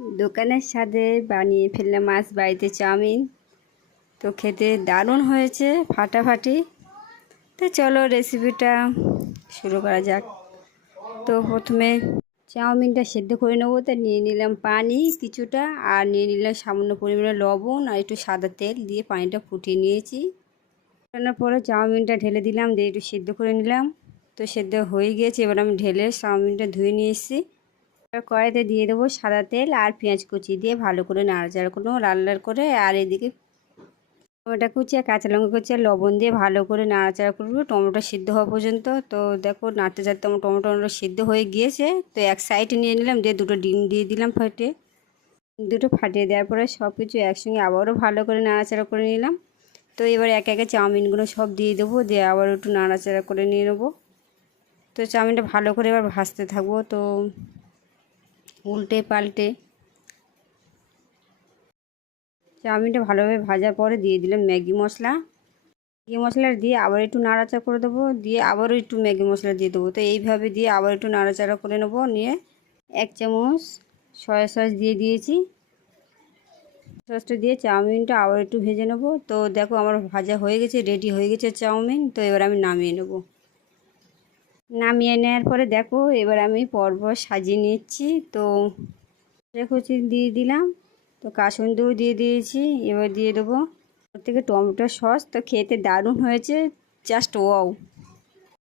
দোকানের স্বাদে বানিয়ে ফেললাম আজ বাড়িতে চাউমিন। তো খেতে দারুণ হয়েছে, ফাটাফাটি। তো চলো রেসিপিটা শুরু করা যাক। তো প্রথমে চাউমিনটা সেদ্ধ করে নেবো। তা নিয়ে নিলাম পানি কিছুটা, আর নিয়ে নিলাম সামান্য পরিমাণে লবণ আর একটু সাদা তেল দিয়ে পানিটা ফুটিয়ে নিয়েছি। ফোটানোর পরে চাউমিনটা ঢেলে দিলাম, দিয়ে একটু সেদ্ধ করে নিলাম। তো সেদ্ধ হয়ে গিয়েছে, এবার আমি ঢেলে চাউমিনটা ধুয়ে নিয়ে এসেছি। কড়াইতে দিয়ে দেবো সাদা তেল আর পেঁয়াজ কুচি দিয়ে ভালো করে নাড়াচাড়া করবো লাল লাল করে। আর এদিকে টমেটো কুচি আর কাঁচা লঙ্কা কুচি আর লবণ দিয়ে ভালো করে নাড়াচাড়া করবো টমেটো সিদ্ধ হওয়া পর্যন্ত। তো দেখো নাড়তে চাড়তে আমার টমেটো সিদ্ধ হয়ে গিয়েছে। তো এক সাইডে নিয়ে নিলাম, দিয়ে দুটো ডিম দিয়ে দিলাম দুটো ফাটিয়ে দেওয়ার পরে সব কিছু একসঙ্গে আবারও ভালো করে নাড়াচাড়া করে নিলাম। তো এবার একে একে চাউমিনগুলো সব দিয়ে দেবো, দিয়ে আবার একটু নাড়াচাড়া করে নিয়ে নেবো। তো চাউমিনটা ভালো করে এবার ভাজতে থাকবো। তো উল্টে পাল্টে চাউমিনটা ভালোভাবে ভাজার পরে দিয়ে দিলাম ম্যাগি মশলা দিয়ে আবার একটু নাড়াচাড়া করে দেবো, দিয়ে আবারও একটু ম্যাগি মশলা দিয়ে দেবো। তো এইভাবে দিয়ে আবার একটু নাড়াচাড়া করে নেবো। নিয়ে 1 চামচ সয়া সস দিয়ে দিয়েছি। সসটা দিয়ে চাউমিনটা আবার একটু ভেজে নেবো। তো দেখো আমার ভাজা হয়ে গেছে, রেডি হয়ে গেছে চাউমিন। তো এবার আমি নামিয়ে নেব। নামিয়ে নেওয়ার পরে দেখো এবার আমি পরপর সাজিয়ে নিচ্ছি। তো কুচি দিয়ে দিলাম, তো কাসুন্দিও দিয়ে দিয়েছি। এবার দিয়ে দেবো ওর থেকে টমেটো সস। তো খেতে দারুণ হয়েছে, জাস্ট ওয়াও।